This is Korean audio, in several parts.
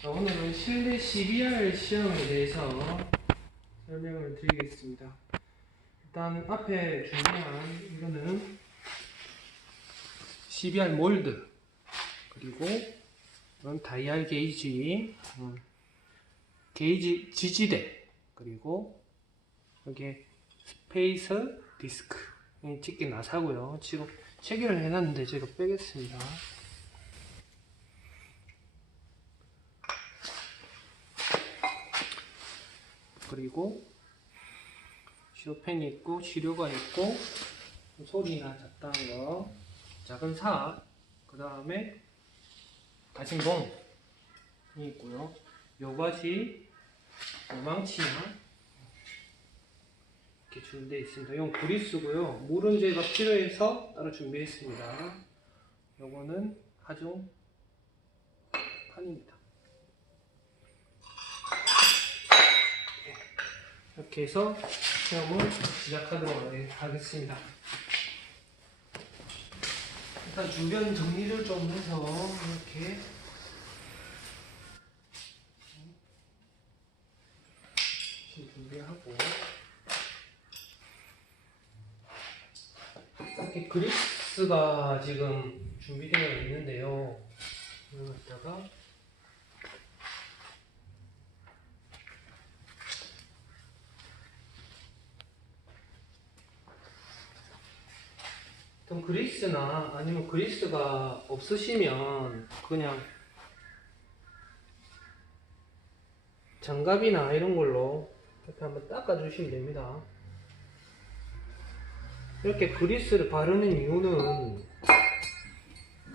자, 오늘은 실내 CBR 시험에 대해서 설명을 드리겠습니다. 일단 앞에 준비한 이거는 CBR 몰드 그리고 이건 다이얼 게이지 음, 게이지 지지대 그리고 여기 스페이스 디스크 이 찍기 나사고요. 지금 체결을 해놨는데 제가 빼겠습니다. 그리고 시로펜이 있고 시료가 있고 소리나 작다는 거. 작은 사. 그 다음에 가신봉이 있고요. 요것이 요망치나 이렇게 준비되어 있습니다. 이건 그리스고요. 물은 제가 필요해서 따로 준비했습니다. 요거는 하중 판입니다 이렇게 해서 시험을 시작하도록 하겠습니다. 일단 주변 정리를 좀 해서 이렇게 준비하고 이렇게 그리스가 지금 준비되어 있는데요. 이거다가 보통 그리스나 아니면 그리스가 없으시면 그냥 장갑이나 이런 걸로 이렇게 한번 닦아주시면 됩니다. 이렇게 그리스를 바르는 이유는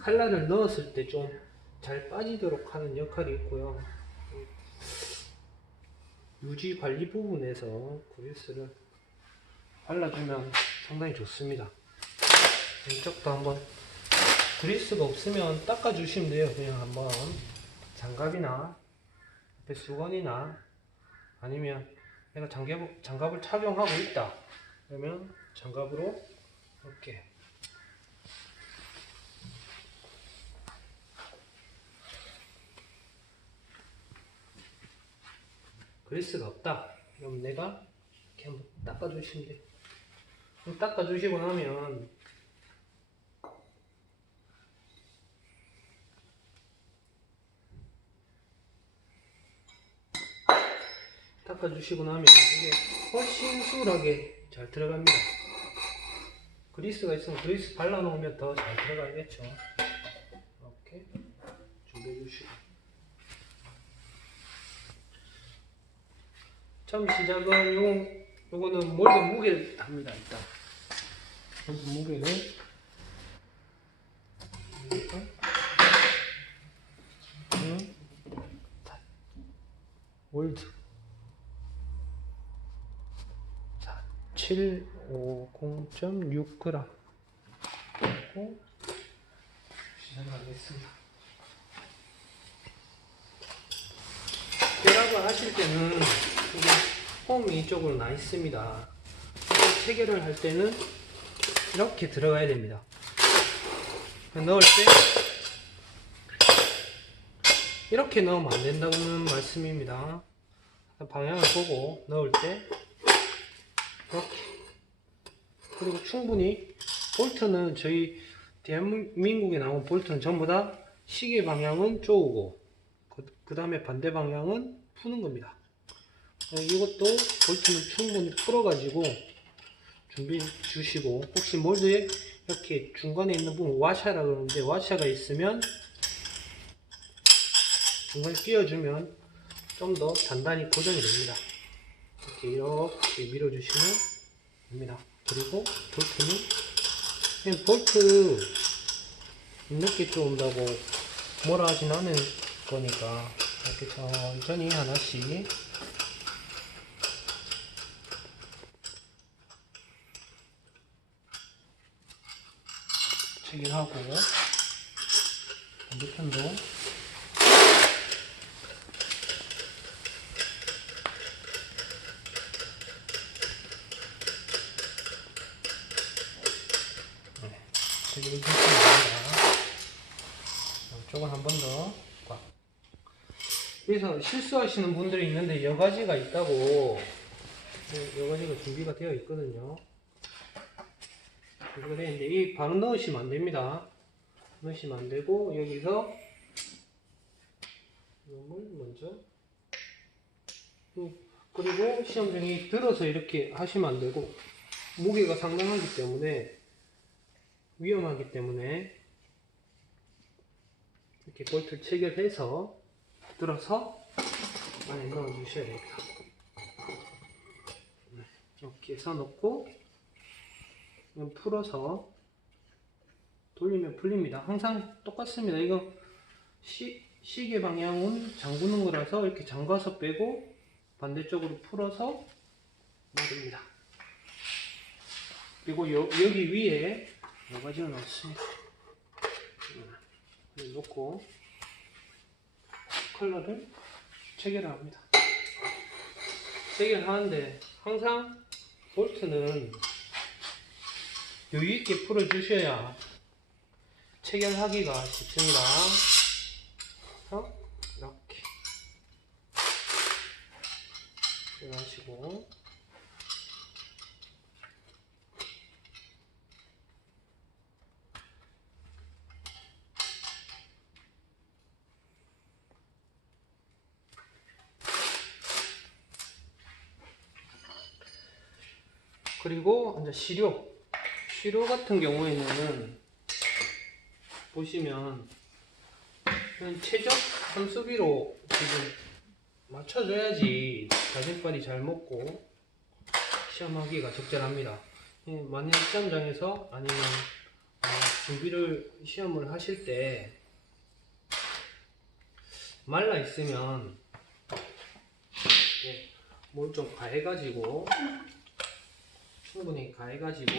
칼날을 넣었을 때 좀 잘 빠지도록 하는 역할이 있고요. 유지 관리 부분에서 그리스를 발라주면 상당히 좋습니다. 이쪽도 한번 그리스가 없으면 닦아주시면 돼요. 그냥 한번 장갑이나 옆에 수건이나 아니면 내가 장갑, 장갑을 착용하고 있다. 그러면 장갑으로 이렇게 그리스가 없다. 그럼 내가 이렇게 한번 닦아주시면. 그럼 닦아주시고 나면 닦아주시고 나면 이게 훨씬 수월하게 잘 들어갑니다. 그리스가 있으면 그리스 발라놓으면 더 잘 들어가겠죠. 이렇게 준비해주시고. 처음 시작은 요, 요거는 몰드 무게를 합니다, 일단. 몰드 무게를. 이렇게. 음, 자, 몰드. 750.6g 그리고 시작하겠습니다. 결합을 하실 때는 홈이 이쪽으로 나 있습니다. 체결을 할 때는 이렇게 들어가야 됩니다. 넣을 때 이렇게 넣으면 안 된다는 말씀입니다. 방향을 보고 넣을 때 이렇게 그리고 충분히 볼트는 저희 대한민국에 나온 볼트는 전부 다 시계 방향은 쪼우고 그 다음에 반대 방향은 푸는 겁니다. 이것도 볼트는 충분히 풀어 가지고 준비해 주시고 혹시 몰드에 이렇게 중간에 있는 부분 와샤라 그러는데 와샤가 있으면 중간에 끼워주면 좀 더 단단히 고정이 됩니다 이렇게 이렇게 밀어주시면 됩니다. 그리고 볼트는 볼트 늦게 들어온다고 뭐라 하진 않을 거니까 이렇게 천천히 하나씩 체결하고 반대편도 체결해 주시면 됩니다. 이쪽은 한 번 더 꽉. 그래서 실수하시는 분들이 있는데 여가지가 있다고 네, 여가지가 준비가 되어 있거든요. 이거 되는데 이 바로 넣으시면 안 됩니다. 넣으시면 안 되고 여기서 이걸 먼저 음, 그리고 시험장이 들어서 이렇게 하시면 안 되고 무게가 상당하기 때문에 위험하기 때문에 이렇게 볼트를 체결해서 들어서 안에 넣어 주셔야 됩니다. 네, 이렇게 해서 넣고 풀어서 돌리면 풀립니다. 항상 똑같습니다. 이거 시, 시계 방향은 잠그는 거라서 이렇게 잠가서 빼고 반대쪽으로 풀어서 넣습니다. 그리고 여, 여기 위에 여가지를 넣습니다. 음, 놓고 컬러를 체결합니다. 체결하는데 항상 볼트는 여유 있게 풀어 주셔야 체결하기가 쉽습니다. 그래서 이렇게 체결하시고 그리고 이제 시료 시료 같은 경우에는 보시면 최적 함수비로 지금 맞춰줘야지 자진빨이 잘 먹고 시험하기가 적절합니다. 예, 만약 시험장에서 아니면 어, 준비를 시험을 하실 때 말라 있으면 예, 뭘좀 가해가지고 충분히 가해가지고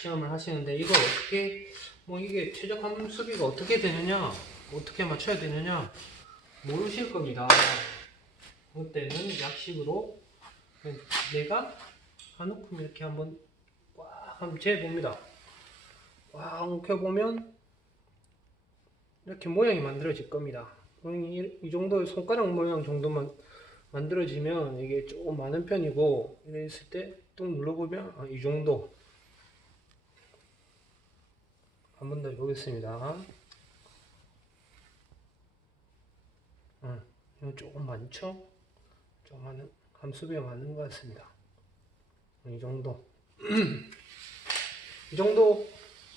시험을 하시는데 이걸 어떻게 뭐 이게 최적 함수비가 어떻게 되느냐 어떻게 맞춰야 되느냐 모르실 겁니다. 그때는 약식으로 내가 한 움큼 이렇게 한번 꽉 한번 재봅니다. 꽉 움켜보면 이렇게 모양이 만들어질 겁니다. 이, 이 정도 손가락 모양 정도만 만들어지면 이게 조금 많은 편이고 이랬을 때뚝 눌러보면 아, 이 정도. 한 번 더 해보겠습니다. 음, 이거 조금 많죠? 좀 많은 함수비가 많은 것 같습니다. 이 정도. 이 정도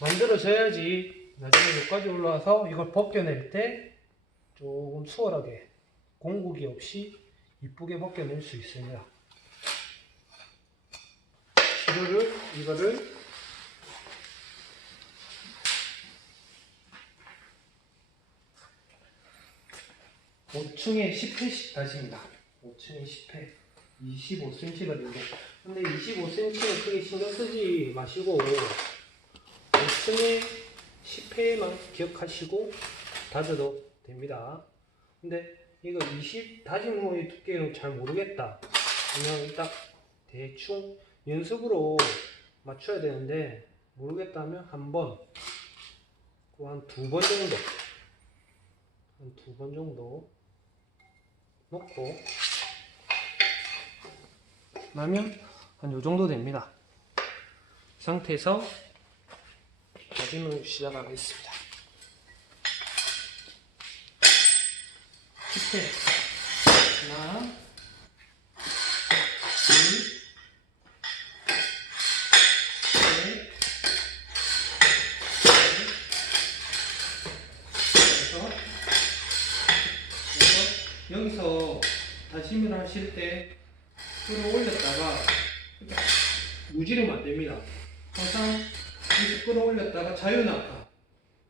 만들어져야지 나중에 여기까지 올라와서 이걸 벗겨낼 때 조금 수월하게 공국이 없이 이쁘게 벗겨낼 수 있습니다. 시료를 이거를 오층에 10회씩 다집니다. 5층에 10회 25cm가 되는데 근데 25cm는 크게 신경 쓰지 마시고 5층에 10회만 기억하시고 다져도 됩니다. 근데 이거 20 다진 후의 두께는 잘 모르겠다. 그냥 딱 대충 연습으로 맞춰야 되는데 모르겠다면 한 번, 한 두 번 정도, 한 두 번 정도 놓고 나면 한 요 정도 됩니다. 이 상태에서 다짐을 시작하겠습니다. 10회 하나 둘 셋, 넷, 다섯, 여섯. 여기서 다짐을 하실 때 끌어 올렸다가 무지르면 안 됩니다. 항상 여기서 끌어 올렸다가 자유낙하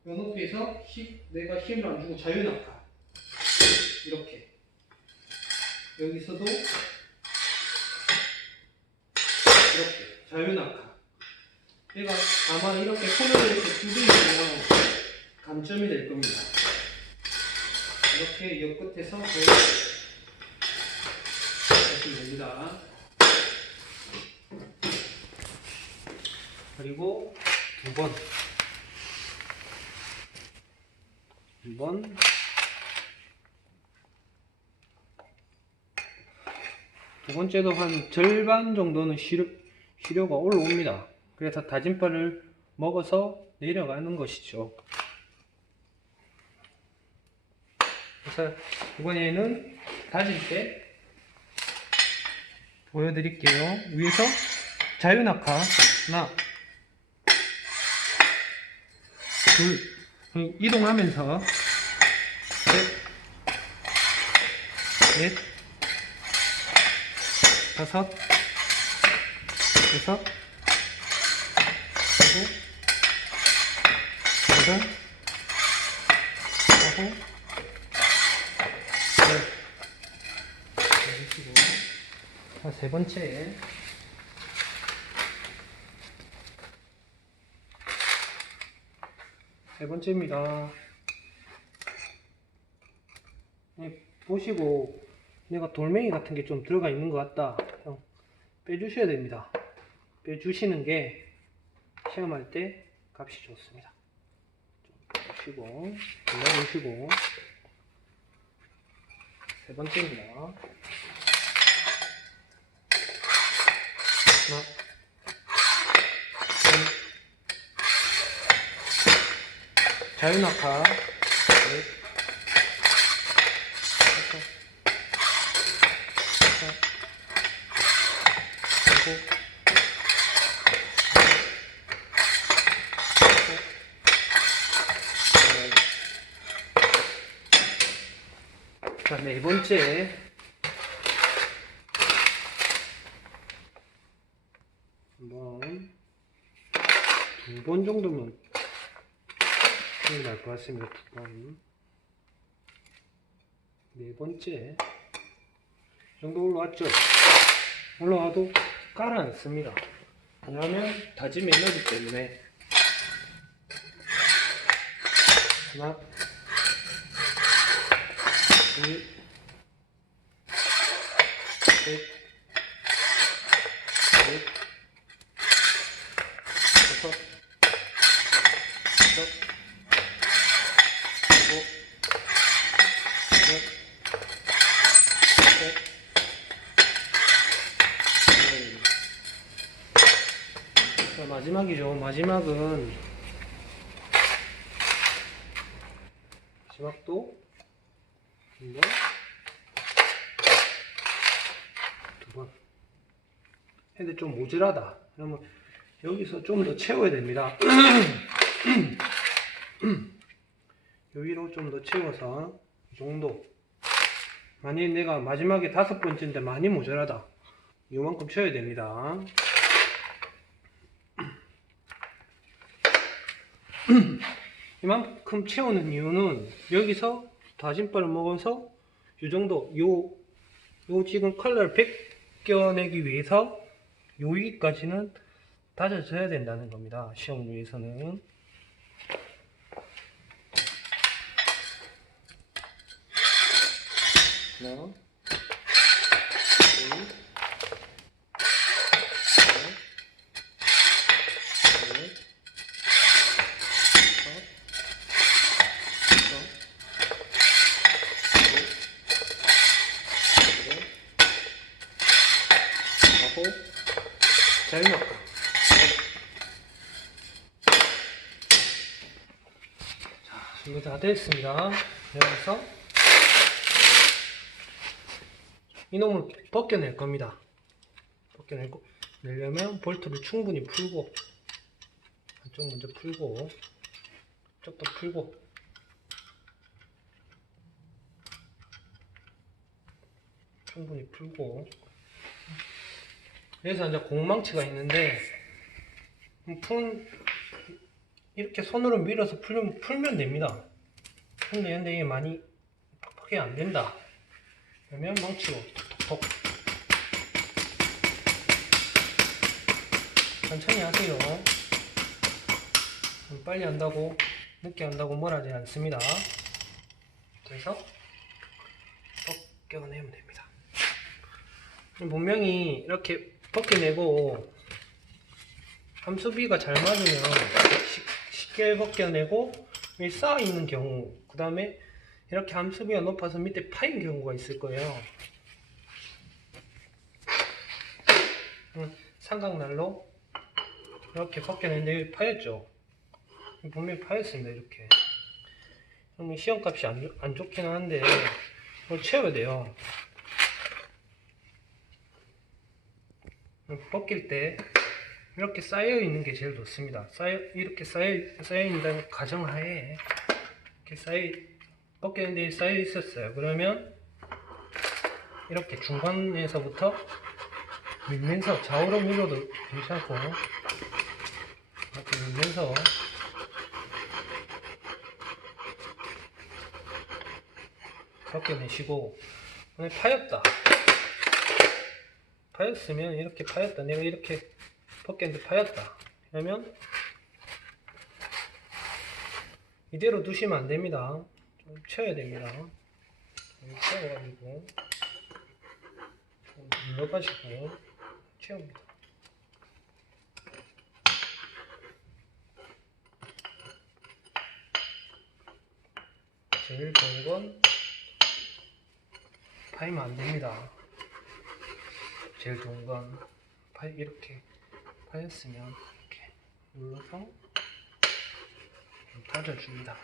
요 높이에서 힘, 내가 힘을 안 주고 자유낙하 이렇게. 여기서도 이렇게. 자유낙하 얘가 아마 이렇게 손을 이렇게 두드리면 감점이 될 겁니다. 이렇게 옆 끝에서 거의 하시면 됩니다. 그리고 두 번, 두 번, 두 번째도 한 절반 정도는 시료, 시료가 올라옵니다. 그래서 다진바를 먹어서 내려가는 것이죠. 그래서 이번에는 다질 때 보여드릴게요. 위에서 자유낙하 하나, 둘, 이동하면서 셋, 넷, 다섯, 여섯, 일곱, 여덟, 아홉, 열. 해주시고. 자, 세 번째. 세 번째입니다. 네, 보시고 내가 돌멩이 같은 게 좀 들어가 있는 것 같다. 형, 빼주셔야 됩니다. 빼주시는 게 시험할 때 값이 좋습니다. 좀 보시고, 골라보시고. 세 번째입니다. 하나, 둘, 자유낙하, 넷, 다섯, 여섯, 일곱, 여덟. 자, 네 번째. 한번 두 번 정도면 날 것 같습니다. 두 번. 네 번째. 이 정도 올라왔죠? 올라와도 깔아놨습니다. 왜냐하면 다짐 에너지 때문에 하나 둘 셋, 넷, 다섯, 여섯, 일곱, 여덟, 셋, 넷. 자, 마지막은 마지막도 한 번, 두 번. 근데 좀 모자라다. 그러면 여기서 좀 더 채워야 됩니다. 여기로 좀 더 채워서 이 정도. 만약 내가 마지막에 다섯 번째인데 많이 모자라다. 이만큼 채워야 됩니다. 이만큼 채우는 이유는 여기서 다진바를 먹어서 이 정도 요, 요 지금 컬러를 벗겨내기 위해서 여기까지는 다져져야 된다는 겁니다. 시험을 위해서는. 하나, 둘, 셋, 넷, 다섯, 여섯, 일곱, 여덟, 아홉, 자유낙하. 자, 준비 다 됐습니다. 여기서 이놈을 벗겨낼 겁니다. 벗겨내고 내려면 볼트를 충분히 풀고 한쪽 먼저 풀고 쪽도 풀고 충분히 풀고 여기서 이제 공망치가 있는데 풀 이렇게 손으로 밀어서 풀면 풀면 됩니다. 근데 이게 많이 퍽퍽이 안 된다. 그러면 망치로 톡톡톡 천천히 하세요. 빨리 한다고 늦게 한다고 뭐라지 않습니다. 그래서 벗겨내면 됩니다. 분명히 이렇게 벗겨내고 함수비가 잘 맞으면 쉽- 쉽게 벗겨내고 여기 쌓여 있는 경우 그 다음에 이렇게 함수비가 높아서 밑에 파인 경우가 있을 거예요. 음, 삼각날로 이렇게 벗겨냈는데 여기 파였죠? 분명히 파였습니다 이렇게 그러면 시험값이 안, 좋- 안 좋긴 한데 이걸 채워야 돼요 벗길 때 이렇게 쌓여 있는 게 제일 좋습니다 쌓여 이렇게 쌓여 쌓여 있다는 가정하에 이렇게 쌓여 벗겼는데 쌓여 있었어요. 그러면 이렇게 중간에서부터 밀면서 좌우로 밀어도 괜찮고 이렇게 밀면서 벗겨내시고 오늘 파였다. 파였으면 이렇게 파였다. 내가 이렇게 벗겼는데 파였다. 그러면 이대로 두시면 안 됩니다. 좀 쳐야 됩니다. 좀 눌러가지고 채웁니다. 제일 좋은 건 파이면 안 됩니다. 제일 좋은 건 파이 이렇게 파였으면 이렇게 눌러서 좀 다져줍니다.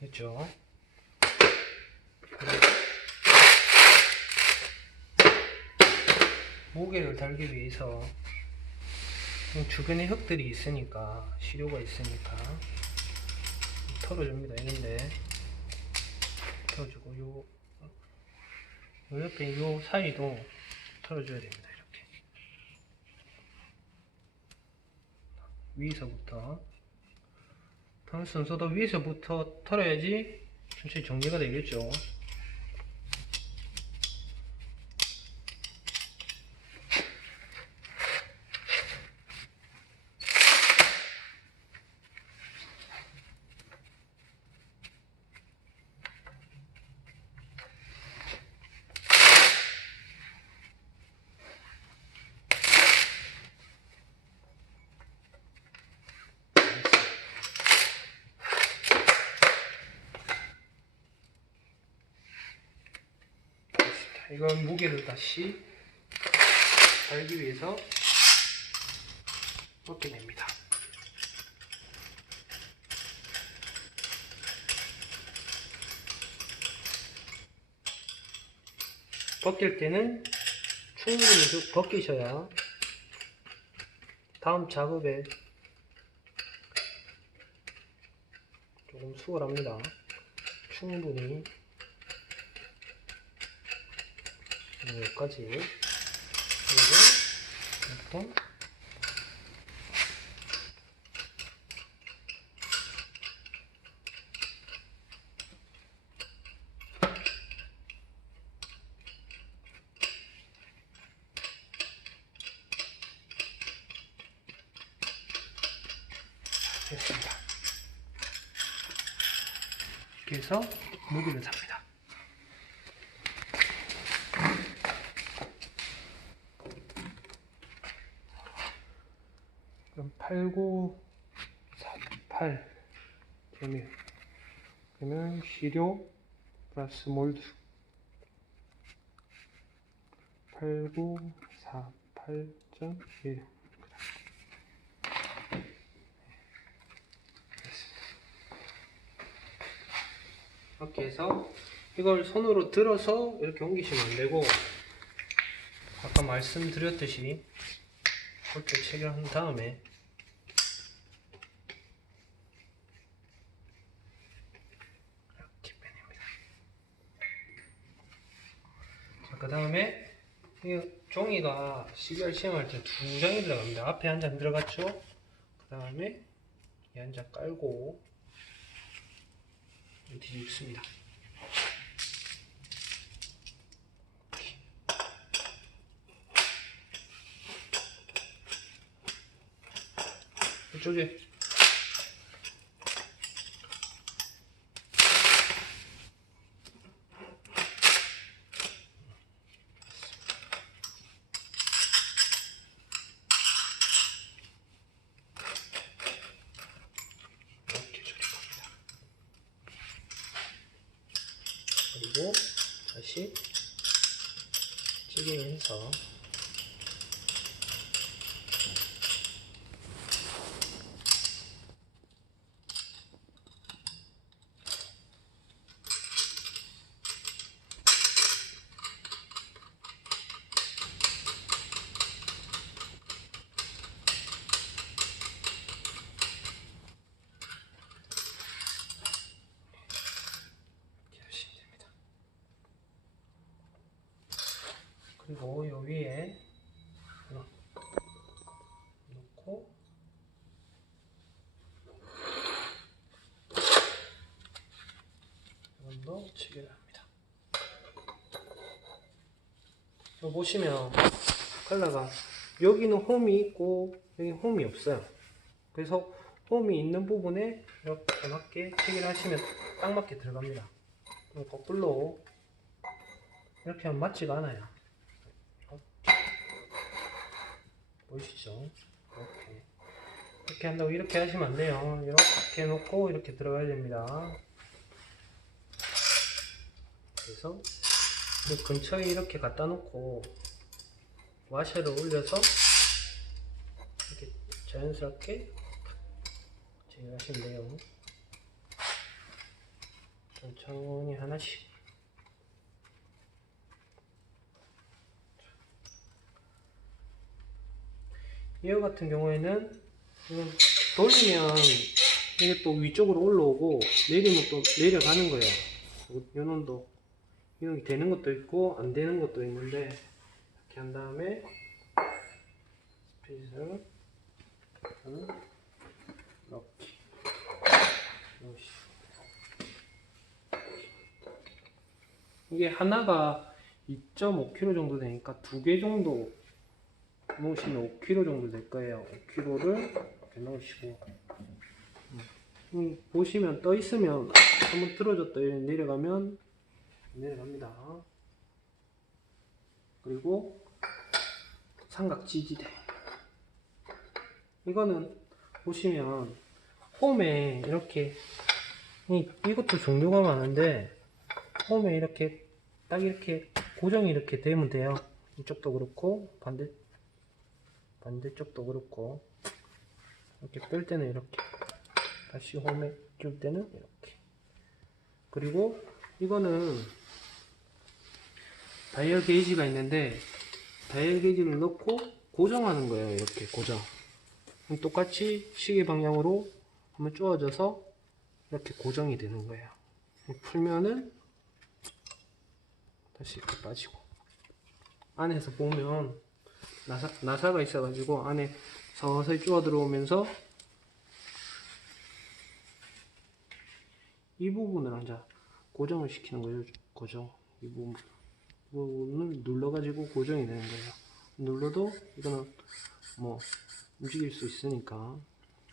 됐죠? 무게를 달기 위해서 이 주변에 흙들이 있으니까 시료가 있으니까 털어줍니다. 이런데 털어주고 요, 요 옆에 요 사이도 털어줘야 됩니다 이렇게. 위에서부터. 털 순서도 위에서부터 털어야지 천천히 정리가 되겠죠 이건 무게를 다시 달기 위해서 벗겨냅니다. 벗길 때는 충분히 그 벗기셔야 다음 작업에 조금 수월합니다. 충분히 여기까지. 그리고 이렇게 됐습니다. 이렇게 해서 무기를 삽니다. 그럼 8, 9, 4, 8 그러면 시료 플러스 몰드. 8, 9, 4, 8.1 이렇게 해서 이걸 손으로 들어서 이렇게 옮기시면 안 되고 아까 말씀드렸듯이 볼트 체결한 다음에 이렇게 빼냅니다. 자, 그 다음에 이 종이가 12월 시험할 때 두 장이 들어갑니다. 앞에 한 장 들어갔죠? 그 다음에 이 한 장 깔고 뒤집습니다. 이쪽에 嗯 그리고 요 위에 놓고 이건도 체결합니다. 여 보시면 컬러가 여기는 홈이 있고 여기 홈이 없어요. 그래서 홈이 있는 부분에 이렇게 맞게 체결하시면 딱 맞게 들어갑니다. 거꾸로 이렇게 하면 맞지가 않아요. 보이시죠? 이렇게 이렇게 한다고 이렇게 하시면 안 돼요. 이렇게 해놓고 이렇게 들어가야 됩니다. 그래서 이 근처에 이렇게 갖다 놓고 와셔를 올려서 이렇게 자연스럽게 제거하시면 돼요. 천천히 하나씩. 이와 같은 경우에는 돌리면 이게 또 위쪽으로 올라오고 내리면 또 내려가는 거예요. 요놈도 이렇게 되는 것도 있고 안 되는 것도 있는데 이렇게 한 다음에 음, 이렇게. 이게 하나가 2.5kg 정도 되니까 두 개 정도 넣으시면 5kg 정도 될 거예요. 5kg를 이렇게 넣으시고 음, 보시면 떠 있으면 한번 틀어졌다 내려가면 내려갑니다. 그리고 삼각 지지대 이거는 보시면 홈에 이렇게 이, 이것도 종류가 많은데 홈에 이렇게 딱 이렇게 고정이 이렇게 되면 돼요. 이쪽도 그렇고 반대 반대쪽도 그렇고 이렇게 뺄 때는 이렇게 다시 홈에 줄 때는 이렇게. 그리고 이거는 다이얼 게이지가 있는데 다이얼 게이지를 넣고 고정하는 거예요 이렇게 고정. 똑같이 시계 방향으로 한번 쪼아져서 이렇게 고정이 되는 거예요. 풀면은 다시 이렇게 빠지고. 안에서 보면 나사, 나사가 있어가지고 안에 서서히 쪼아 들어오면서 이 부분을 이제 고정을 시키는 거예요. 고정. 이 부분. 이 부분을 눌러가지고 고정이 되는 거예요. 눌러도 이거는 뭐 움직일 수 있으니까.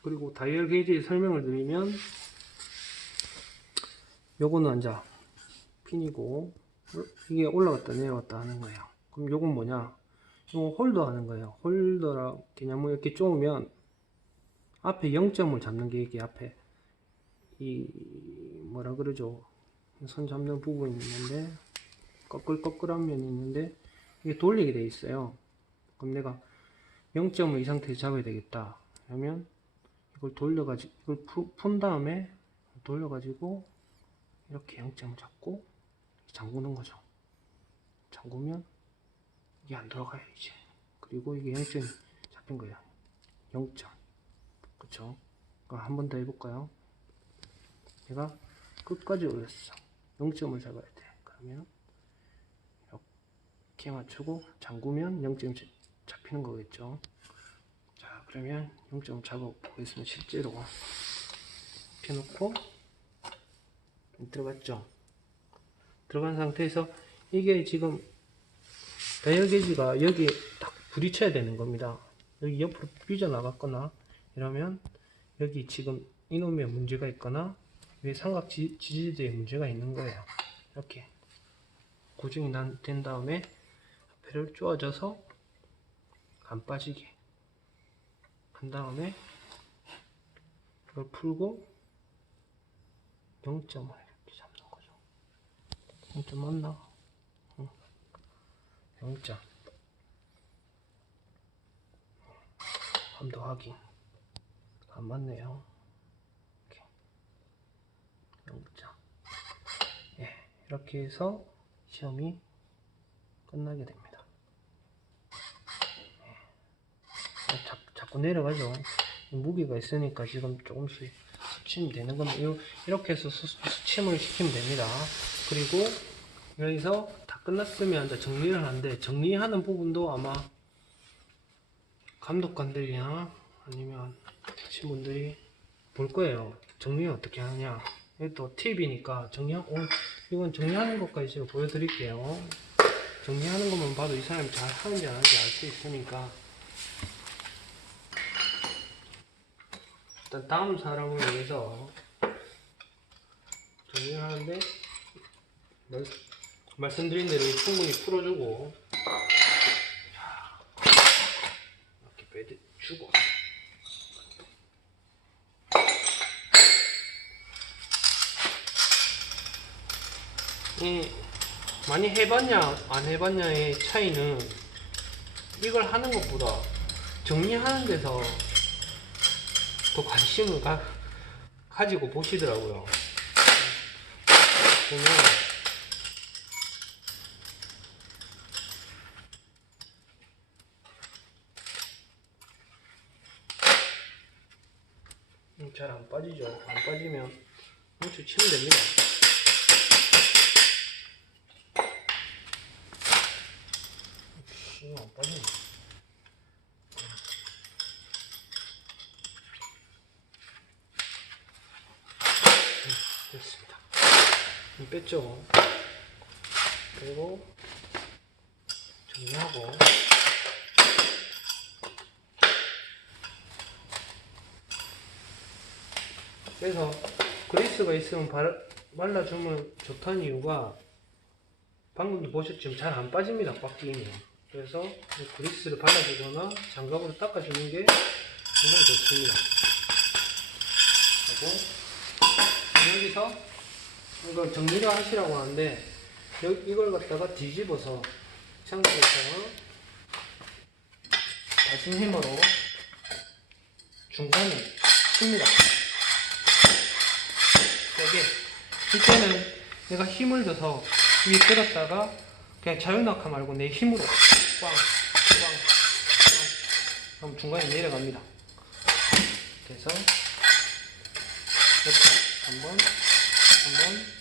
그리고 다이얼 게이지의 설명을 드리면 요거는 이제 핀이고 이게 올라갔다 내려갔다 하는 거예요. 그럼 요건 뭐냐? 요거 홀더 하는 거예요. 홀더라 개념을 이렇게 쪼으면 앞에 0점을 잡는 게 이게 앞에 이 뭐라 그러죠? 손 잡는 부분이 있는데 꺼끌꺼끌한 면이 있는데 이게 돌리게 돼 있어요. 그럼 내가 0점을 이 상태에서 잡아야 되겠다. 그러면 이걸 돌려가지고 이걸 푸, 푼 다음에 돌려가지고 이렇게 0점을 잡고 잠그는 거죠. 잠그면 이게 안 들어가요 이제. 그리고 이게 0점이 잡힌 거예요. 0점. 그쵸? 그럼 한 번 더 해볼까요? 내가 끝까지 올렸어. 0점을 잡아야 돼. 그러면 이렇게 맞추고 잠그면 0점이 잡히는 거겠죠. 자, 그러면 0점 잡아 보겠습니다. 실제로 이렇게 놓고 들어갔죠. 들어간 상태에서 이게 지금 다이얼 게이지가 여기에 딱 부딪혀야 되는 겁니다. 여기 옆으로 삐져나갔거나 이러면 여기 지금 이놈에 문제가 있거나 왜 삼각 지, 지지대에 문제가 있는 거예요. 이렇게 고정이 난, 된 다음에 배를 쪼아져서 안 빠지게 한 다음에 이걸 풀고 0점을 이렇게 잡는 거죠. 좀 맞나? 응. 영자. 함도 확인. 안 맞네요. 이렇게. 영자. 예, 이렇게 해서 시험이 끝나게 됩니다. 예. 자, 자꾸 내려가죠. 무게가 있으니까 지금 조금씩 수침이 되는 겁니다. 요- 이렇게 해서 수, 수침을 시키면 됩니다. 그리고 여기서 다 끝났으면 이제 정리를 하는데 정리하는 부분도 아마 감독관들이나 아니면 하신 분들이 볼 거예요. 정리 어떻게 하냐. 또 팁이니까 정리하고 이건 정리하는 것까지 제가 보여드릴게요. 정리하는 것만 봐도 이 사람이 잘 하는지 안 하는지 알 수 있으니까 일단 다음 사람을 위해서 정리를 하는데 말, 말씀드린 대로 충분히 풀어주고 자, 이렇게 빼주고 이 많이 해봤냐 안 해봤냐의 차이는 이걸 하는 것보다 정리하는 데서 더 관심을 가, 가지고 보시더라고요. 보면 음, 잘 안 빠지죠. 안 빠지면 뭉쳐 치면 됩니다. 씨, 안 빠지네. 됐습니다. 이 뺐죠. 그리고 정리하고 그래서 그리스가 있으면 발, 발라주면 좋다는 이유가 방금도 보셨지만 잘 안 빠집니다. 꽉 끼면. 그래서 이 그리스를 발라주거나 장갑으로 닦아주는 게 굉장히 좋습니다. 하고 여기서 이걸 정리를 하시라고 하는데 여- 이걸 갖다가 뒤집어서 상태에서 다진 힘으로 중간에 칩니다. 여기 이때는 내가 힘을 줘서 위에 들었다가 그냥 자유낙하 말고 내 힘으로 꽝, 꽝, 꽝. 그럼 중간에 내려갑니다. 그래서 이렇게 한 번, 한 번,